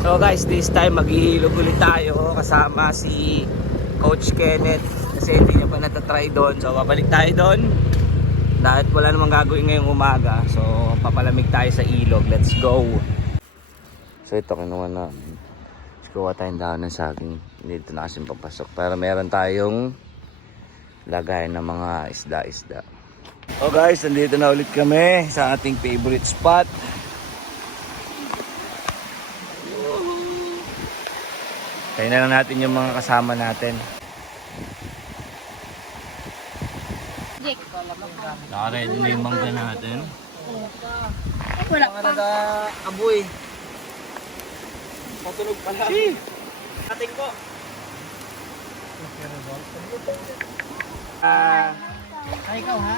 So guys, this time maghihilog ulit tayo kasama si Coach Kenneth kasi hindi niya pa natatry doon. So babalik tayo doon dahil wala namang gagawin ngayong umaga. So papalamig tayo sa ilog. Let's go! So ito kinuha namin. Kuha tayong dahon ng saging. Dito na kasing papasok para meron tayong lagay ng mga isda-isda. Oh guys, nandito na ulit kami sa ating favorite spot. Tayo na lang natin yung mga kasama natin. Nakaready na yung mangga natin. Wala pa. Aboy. Patulog pala. Ating ko. Ay, ikaw ha.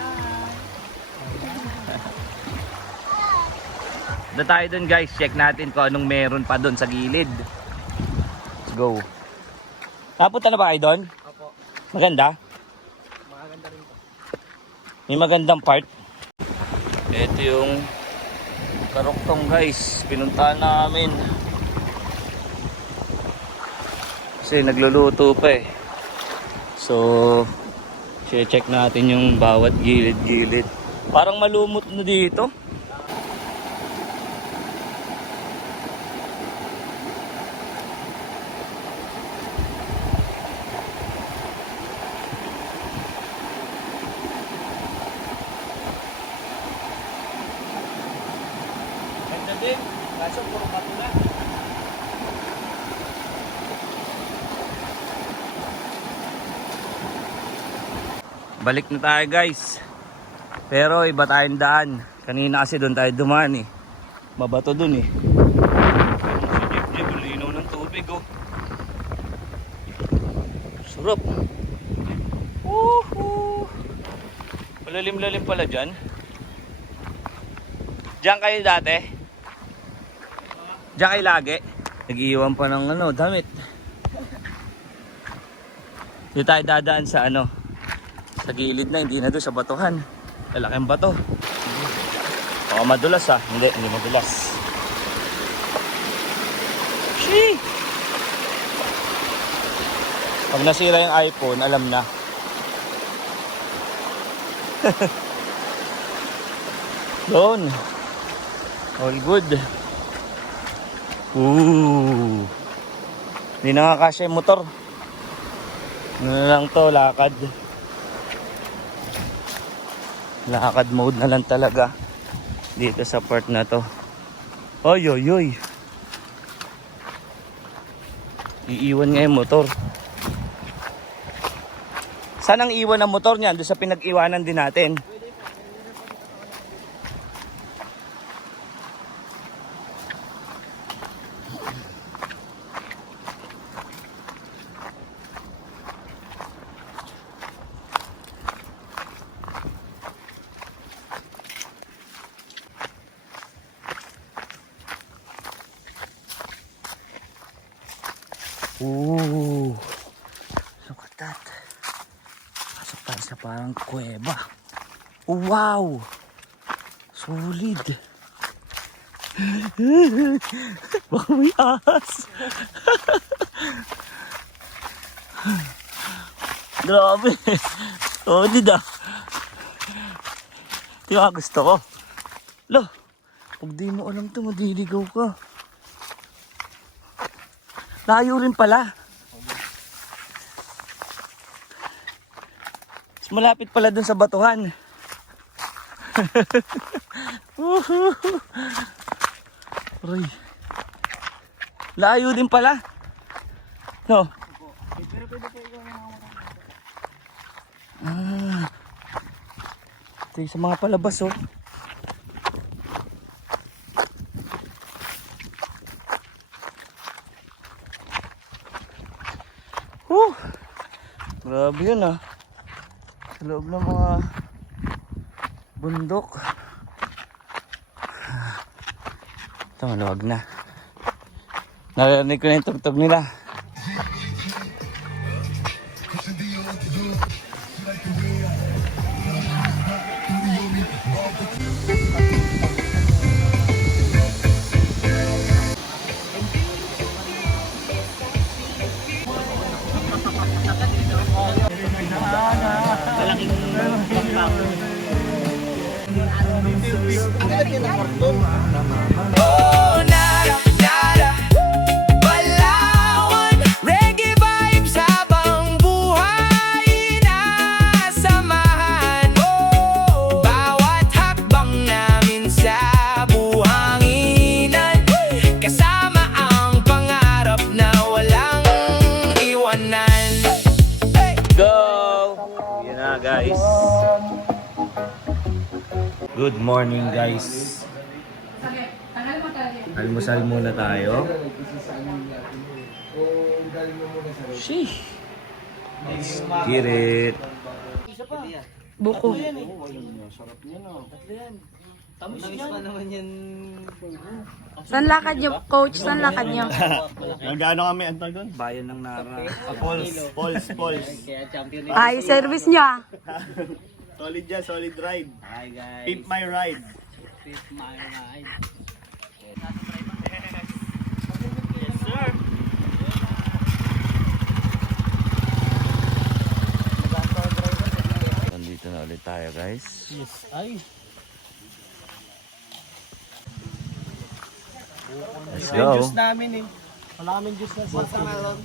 Doon tayo dun guys. Check natin kung anong meron pa dun sa gilid. Let's go. Napunta na ba kayo doon? Opo. Maganda? Maganda rin po. May magandang part. Ito yung karuktong guys. Pinuntahan namin. Kasi nagluluto pa eh. So, check natin yung bawat gilid-gilid. Parang malumot na dito. Ganda din. Kaso puro bato na. Balik na tayo guys. Pero iba tayong daan. Kanina kasi doon tayo dumaan eh. Mabato doon eh. Si Jeep, linaw ng tubig oh. Sarap. Woohoo! Malalim-lalim pala dyan. Diyan kayo dati? Diyan kayo lagi? Nag-iwan pa ng ano, damit. Dito tayo dadaan sa ano, sa gilid na, hindi na doon sa batuhan. Lalaking bato. Baka madulas ah. Hindi madulas. Shee! Pag nasira yung iPhone, alam na. Doon. All good. Ooh. Hindi nakakasya yung motor. Ano na lang to, lakad. Lakad mode na lang talaga dito sa part na to. Oy oy oy. Iiwan nga yung motor. Saan ang iwan ng motor niyan? Doon sa pinag-iwanan din natin. Ooh, look at that. Pasok tayo sa parang kuweba. Oh, wow, solid. Baka may ahas. Grabe, solid ah. Ito yung gusto ko. Lo, pag di mo alam ito, madiligaw ka. Layo rin pala. Mas malapit pala dun sa batuhan. Aray. Layo din pala. No? Ah. Ito yung sa mga palabas oh. Grabe yun ah. Sa loob ng mga bundok. Ito maluwag na. Narinig ko na yung tugtog nila. Good morning guys. Almusal muna tayo. Sheesh. Let's get it. Buko. Tamis pa naman yan. Saan lakad nyo, coach? Saan lakad nyo? Nagano kami ang tawag doon? Bayan ng Nara. Pulse. Kaya champion na Ay, service nyo ah. Solid yan, solid ride. Hi guys. Pimp my ride. Pimp my ride. Yes, sir. Nandito na ulit tayo guys. Yes, ay. Let's Yung go. juice namin eh. Wala kaming juice na sa melon.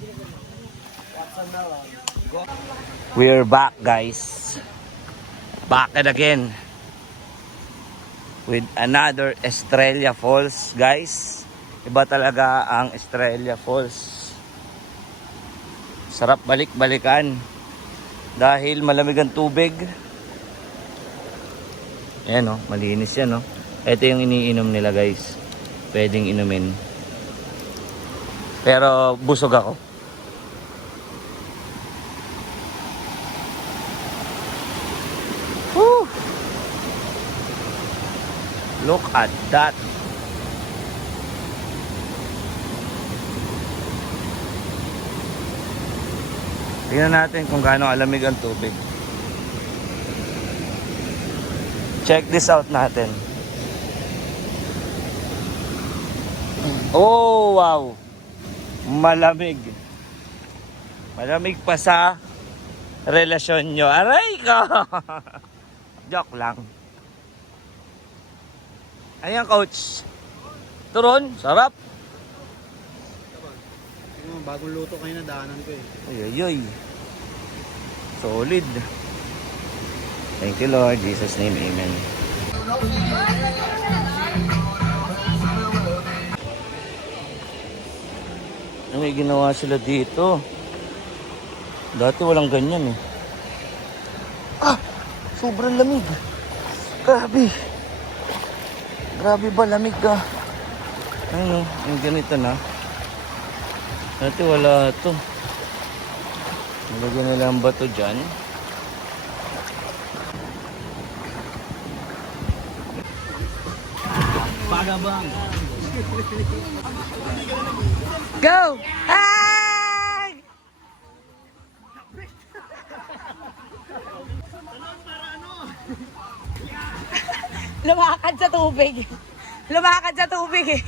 We're back guys. Back and again. With another Estrella Falls guys. Iba talaga ang Estrella Falls. Sarap balik-balikan. Dahil malamig ang tubig. Ayan o, malinis yan o. Ito yung iniinom nila guys. Pwedeng inumin. Pero busog ako. Woo! Look at that. Tingnan natin kung gaano alamig ang tubig. Check this out natin. Oh, wow. Malamig. Malamig pa sa relasyon nyo. Aray ko! Joke lang. Ayan, coach. Turon, sarap. Bagong luto kayo na daanan ko eh. Uy, uy, uy. Solid. Thank you, Lord. Jesus' name, amen. May ginawa sila dito. Dati walang ganyan eh. Ah! Sobrang lamig. Grabe. Grabe ba lamig ka? Ano, yung ganito na. Dati wala to. Nalagyan nila ang bato dyan. Pagabang. Go! Ay! Lumakad sa tubig. Lumakad sa tubig eh.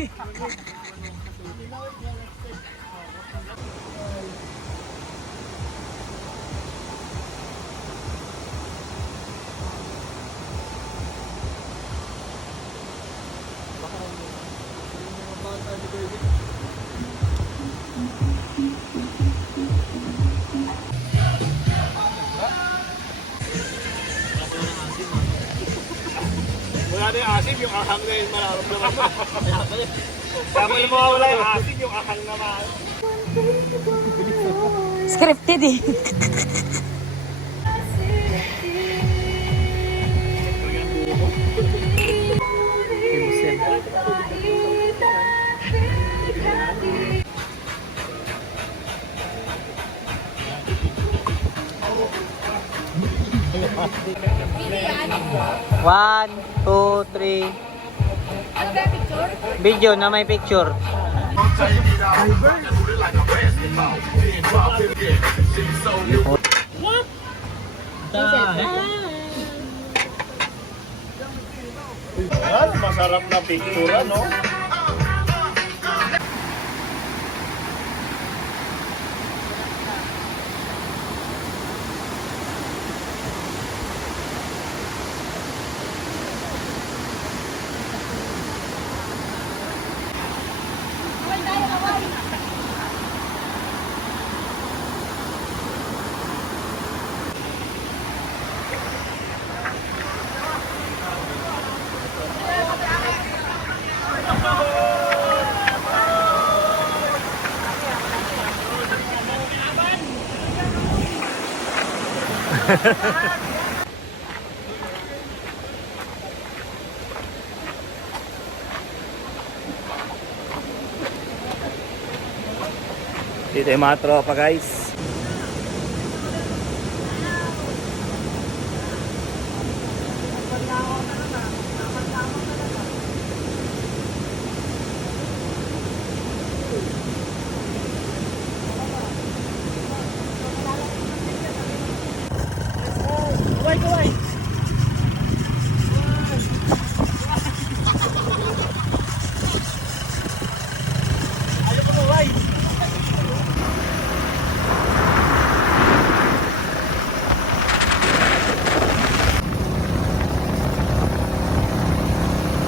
Wala na yung asim, yung ahang na yung mararamdaman mo. Tama na mawawala yung asim, yung ahang naman. Scripted eh. One, two, three. Video na may picture. What? Yan, masarap na picture, no? Dito yung mga tropa guys.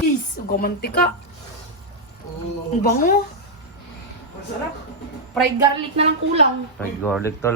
Is, gumantika. Ang bango. Fried garlic na lang kulang. Fried garlic to.